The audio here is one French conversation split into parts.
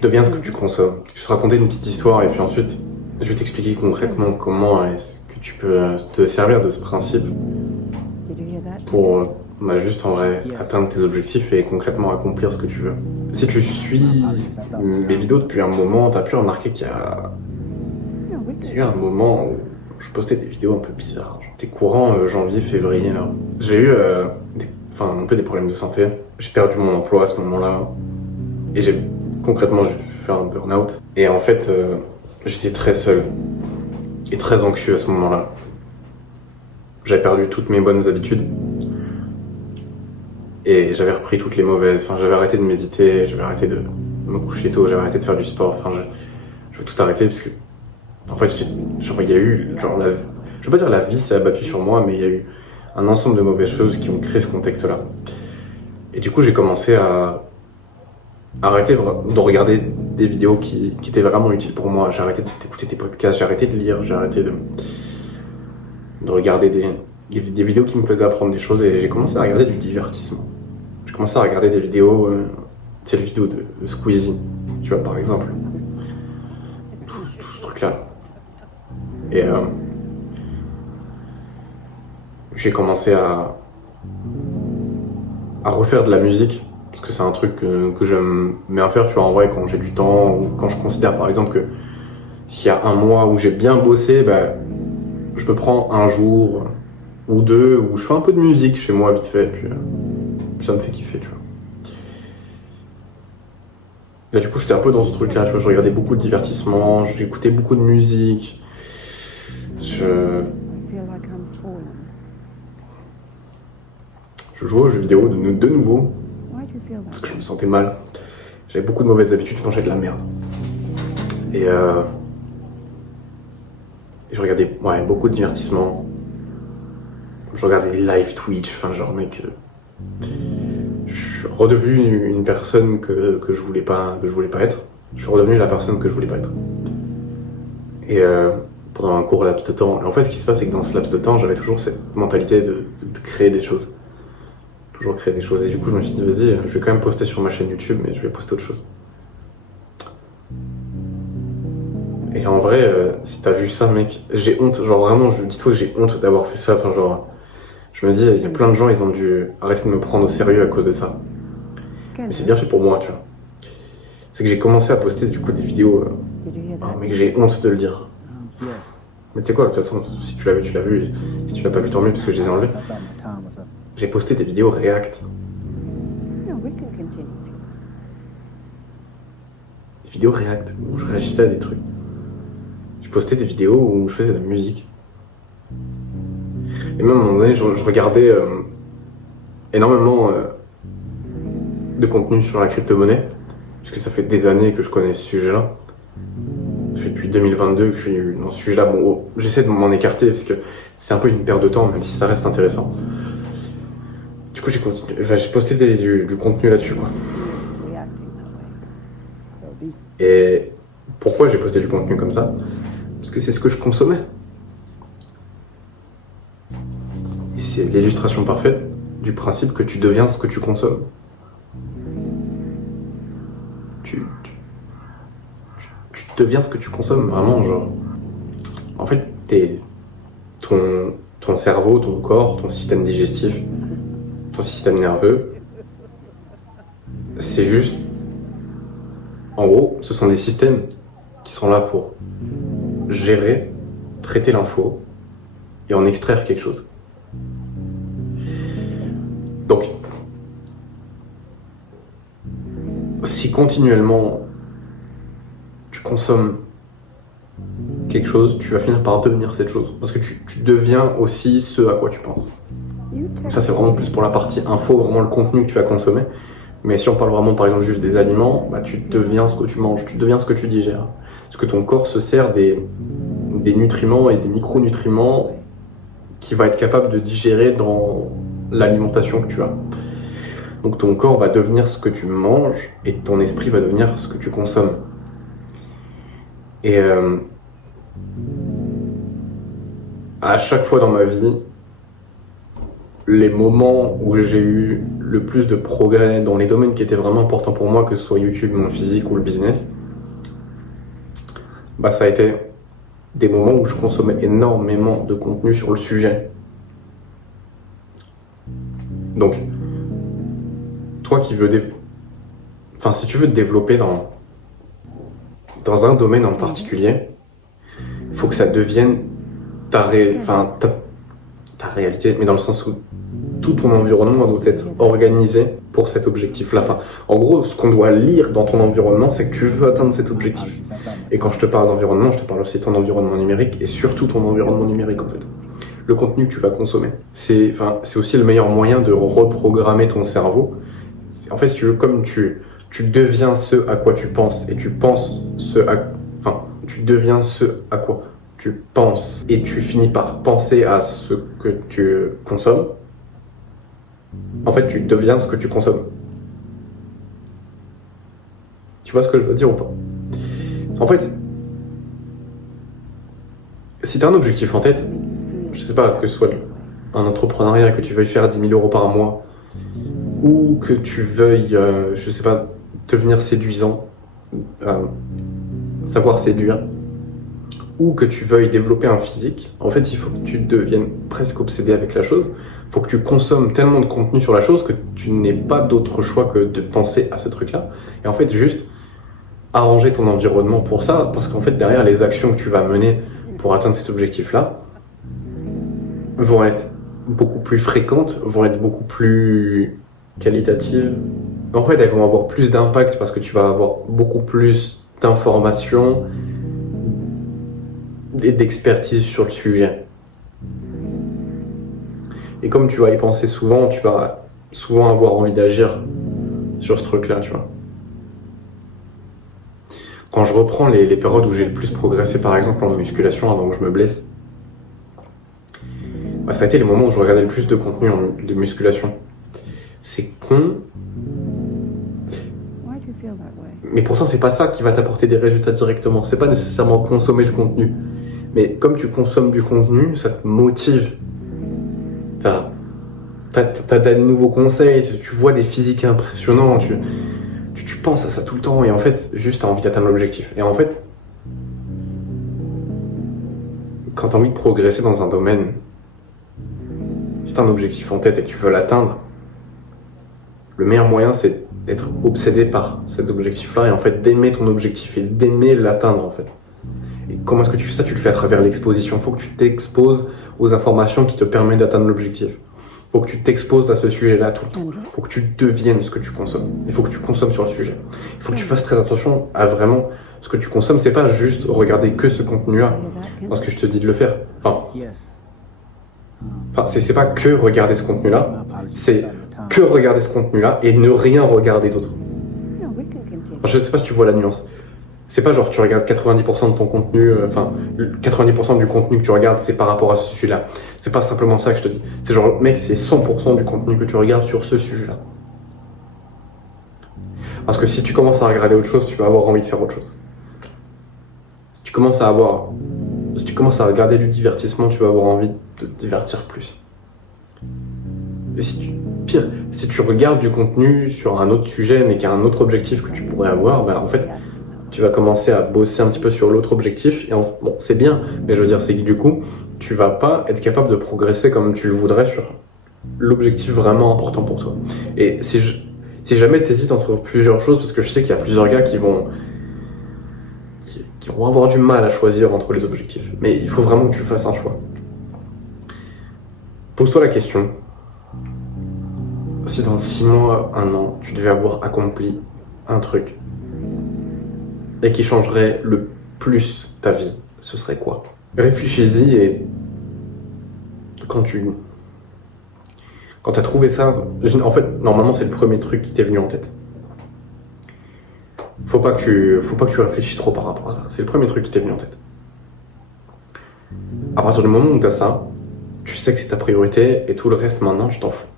Tu deviens ce que tu consommes. Je vais te raconter une petite histoire et puis ensuite, je vais t'expliquer concrètement comment est-ce que tu peux te servir de ce principe pour juste en vrai atteindre tes objectifs et concrètement accomplir ce que tu veux. Si tu suis mes vidéos depuis un moment, t'as pu remarquer qu'il y a eu un moment où je postais des vidéos un peu bizarres. C'était courant janvier, février là. J'ai eu un peu des problèmes de santé. J'ai perdu mon emploi à ce moment-là et concrètement j'ai fait un burn-out. Et en fait, j'étais très seul et très anxieux à ce moment-là. J'avais perdu toutes mes bonnes habitudes. Et j'avais repris toutes les mauvaises. Enfin, j'avais arrêté de méditer, j'avais arrêté de me coucher tôt, j'avais arrêté de faire du sport. Enfin, je vais tout arrêter parce que, en fait, il y a eu, je veux pas dire la vie s'est abattue sur moi, mais il y a eu un ensemble de mauvaises choses qui ont créé ce contexte-là. Et du coup, j'ai commencé à arrêter de regarder des vidéos qui étaient vraiment utiles pour moi. J'ai arrêté d'écouter des podcasts, j'ai arrêté de lire, j'ai arrêté de regarder des vidéos qui me faisaient apprendre des choses et j'ai commencé à regarder du divertissement. J'ai commencé à regarder des vidéos, tu sais, les vidéos de Squeezie, tu vois, par exemple. Tout ce truc-là. Et j'ai commencé à refaire de la musique, parce que c'est un truc que j'aime bien faire, tu vois, en vrai, quand j'ai du temps, ou quand je considère, par exemple, que s'il y a un mois où j'ai bien bossé, je me prends un jour ou deux où je fais un peu de musique chez moi vite fait, puis ça me fait kiffer, tu vois. Là, du coup, j'étais un peu dans ce truc-là, tu vois, je regardais beaucoup de divertissements, j'écoutais beaucoup de musique, je jouais aux jeux vidéo de nouveau, parce que je me sentais mal. J'avais beaucoup de mauvaises habitudes, je mangeais de la merde. Et je regardais beaucoup de divertissements. Je regardais des live Twitch, enfin genre mec... je suis redevenu une personne que je voulais pas être. Je suis redevenu la personne que je voulais pas être. Et pendant un court laps de temps... Et en fait, ce qui se passe, c'est que dans ce laps de temps, j'avais toujours cette mentalité de créer des choses. Toujours créer des choses. Et du coup, je me suis dit, vas-y, je vais quand même poster sur ma chaîne YouTube, mais je vais poster autre chose. Et en vrai, si t'as vu ça, mec, j'ai honte. Genre vraiment, dis-toi que j'ai honte d'avoir fait ça. Enfin, genre... Je me dis, il y a plein de gens, ils ont dû arrêter de me prendre au sérieux à cause de ça. Mais c'est bien fait pour moi, tu vois. C'est que j'ai commencé à poster du coup des vidéos, mais que j'ai honte de le dire. Mais tu sais quoi, de toute façon, si tu l'as vu, tu l'as vu. Et si tu l'as pas vu, tant mieux, parce que je les ai enlevés. J'ai posté des vidéos React. Des vidéos React, où je réagissais à des trucs. J'ai posté des vidéos où je faisais de la musique. Et même à un moment donné, je regardais énormément de contenu sur la crypto-monnaie, puisque ça fait des années que je connais ce sujet-là. Ça fait depuis 2022 que je suis dans ce sujet-là. Bon, j'essaie de m'en écarter, parce que c'est un peu une perte de temps, même si ça reste intéressant. Du coup, j'ai posté du contenu là-dessus, quoi. Et pourquoi j'ai posté du contenu comme ça? Parce que c'est ce que je consommais. Et c'est l'illustration parfaite du principe que tu deviens ce que tu consommes. Tu deviens ce que tu consommes, vraiment, genre. En fait, ton cerveau, ton corps, ton système digestif, ton système nerveux, c'est juste... En gros, ce sont des systèmes qui sont là pour gérer, traiter l'info et en extraire quelque chose. Donc, si continuellement tu consommes quelque chose, tu vas finir par devenir cette chose. Parce que tu deviens aussi ce à quoi tu penses. Donc ça, c'est vraiment plus pour la partie info, vraiment le contenu que tu vas consommer. Mais si on parle vraiment, par exemple, juste des aliments, tu deviens ce que tu manges, tu deviens ce que tu digères. Parce que ton corps se sert des nutriments et des micronutriments qu'il va être capable de digérer dans l'alimentation que tu as. Donc ton corps va devenir ce que tu manges et ton esprit va devenir ce que tu consommes. Et à chaque fois dans ma vie, les moments où j'ai eu le plus de progrès dans les domaines qui étaient vraiment importants pour moi, que ce soit YouTube, mon physique ou le business, bah ça a été des moments où je consommais énormément de contenu sur le sujet. Donc, toi qui veux... Enfin, si tu veux te développer dans un domaine en particulier, il faut que ça devienne ta réalité, mais dans le sens où tout ton environnement doit être organisé pour cet objectif-là. Enfin, en gros, ce qu'on doit lire dans ton environnement, c'est que tu veux atteindre cet objectif. Et quand je te parle d'environnement, je te parle aussi de ton environnement numérique, et surtout ton environnement numérique en fait. Le contenu que tu vas consommer. C'est aussi le meilleur moyen de reprogrammer ton cerveau. En fait, si tu veux, comme tu deviens ce à quoi tu penses, et tu penses tu deviens ce à quoi tu penses, et tu finis par penser à ce que tu consommes, en fait, tu deviens ce que tu consommes. Tu vois ce que je veux dire ou pas? En fait, si tu as un objectif en tête, je sais pas, que ce soit un entrepreneuriat, que tu veuilles faire 10 000 euros par mois, ou que tu veuilles, je sais pas, devenir séduisant, savoir séduire, ou que tu veuilles développer un physique, en fait, il faut que tu deviennes presque obsédé avec la chose. Il faut que tu consommes tellement de contenu sur la chose que tu n'aies pas d'autre choix que de penser à ce truc-là. Et en fait, juste arranger ton environnement pour ça, parce qu'en fait, derrière, les actions que tu vas mener pour atteindre cet objectif-là vont être beaucoup plus fréquentes, vont être beaucoup plus qualitatives. En fait, elles vont avoir plus d'impact parce que tu vas avoir beaucoup plus d'informations et d'expertise sur le sujet. Et comme tu vas y penser souvent, tu vas souvent avoir envie d'agir sur ce truc-là, tu vois. Quand je reprends les périodes où j'ai le plus progressé, par exemple en musculation avant que je me blesse, bah, ça a été les moments où je regardais le plus de contenu de musculation. C'est con, mais pourtant c'est pas ça qui va t'apporter des résultats directement. C'est pas nécessairement consommer le contenu, mais comme tu consommes du contenu, ça te motive. T'as des nouveaux conseils, tu vois des physiques impressionnants, tu penses à ça tout le temps, et en fait, juste t'as envie d'atteindre l'objectif. Et en fait, quand t'as envie de progresser dans un domaine, si t'as un objectif en tête et que tu veux l'atteindre, le meilleur moyen c'est d'être obsédé par cet objectif-là, et en fait d'aimer ton objectif et d'aimer l'atteindre en fait. Et comment est-ce que tu fais ça? Tu le fais à travers l'exposition. Il faut que tu t'exposes aux informations qui te permettent d'atteindre l'objectif. Il faut que tu t'exposes à ce sujet-là tout le temps. Il faut que tu deviennes ce que tu consommes. Il faut que tu consommes sur le sujet. Il faut que tu fasses très attention à vraiment ce que tu consommes. C'est pas juste regarder que ce contenu-là, parce que je te dis de le faire. C'est pas que regarder ce contenu-là, c'est que regarder ce contenu-là et ne rien regarder d'autre. Je sais pas si tu vois la nuance. C'est pas genre tu regardes 90% de ton contenu, 90% du contenu que tu regardes, c'est par rapport à ce sujet-là. C'est pas simplement ça que je te dis. C'est genre, mec, c'est 100% du contenu que tu regardes sur ce sujet-là. Parce que si tu commences à regarder autre chose, tu vas avoir envie de faire autre chose. Si tu commences à regarder du divertissement, tu vas avoir envie de te divertir plus. Et si tu regardes du contenu sur un autre sujet, mais qui a un autre objectif que tu pourrais avoir, en fait, tu vas commencer à bosser un petit peu sur l'autre objectif. Et bon, c'est bien, mais je veux dire, c'est que du coup, tu vas pas être capable de progresser comme tu le voudrais sur l'objectif vraiment important pour toi. Et si jamais tu hésites entre plusieurs choses, parce que je sais qu'il y a plusieurs gars qui vont avoir du mal à choisir entre les objectifs. Mais il faut vraiment que tu fasses un choix. Pose-toi la question. Si dans 6 mois, 1 an, tu devais avoir accompli un truc et qui changerait le plus ta vie, ce serait quoi? Réfléchis-y, et quand t'as trouvé ça, en fait, normalement, c'est le premier truc qui t'est venu en tête. Faut pas que tu réfléchisses trop par rapport à ça. C'est le premier truc qui t'est venu en tête. À partir du moment où t'as ça, tu sais que c'est ta priorité, et tout le reste, maintenant, tu t'en fous.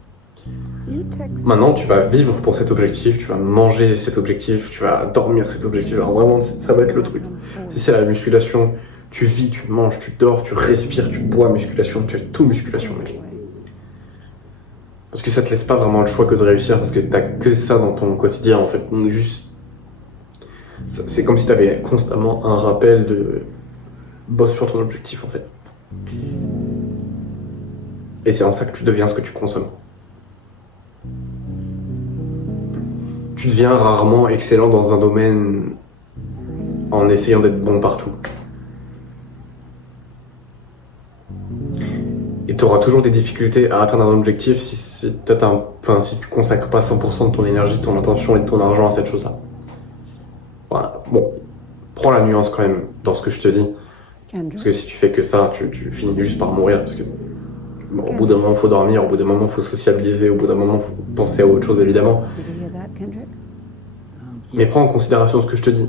Maintenant, tu vas vivre pour cet objectif, tu vas manger cet objectif, tu vas dormir cet objectif. Alors vraiment, ça va être le truc. Si c'est la musculation, tu vis, tu manges, tu dors, tu respires, tu bois musculation, tu fais tout musculation, mec. Parce que ça te laisse pas vraiment le choix que de réussir, parce que t'as que ça dans ton quotidien, en fait. Donc, juste... C'est comme si t'avais constamment un rappel de... Bosse sur ton objectif, en fait. Et c'est en ça que tu deviens ce que tu consommes. Tu deviens rarement excellent dans un domaine en essayant d'être bon partout. Et tu auras toujours des difficultés à atteindre un objectif si tu consacres pas 100% de ton énergie, de ton attention et de ton argent à cette chose-là. Voilà. Bon, prends la nuance quand même dans ce que je te dis. Parce que si tu fais que ça, tu finis juste par mourir. Parce que bon, au bout d'un moment, il faut dormir, au bout d'un moment, il faut sociabiliser, au bout d'un moment, il faut penser à autre chose, évidemment. Mais prends en considération ce que je te dis.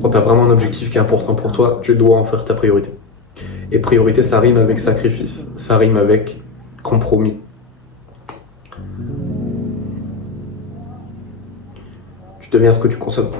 Quand tu as vraiment un objectif qui est important pour toi, tu dois en faire ta priorité. Et priorité, ça rime avec sacrifice, ça rime avec compromis. Tu deviens ce que tu consommes.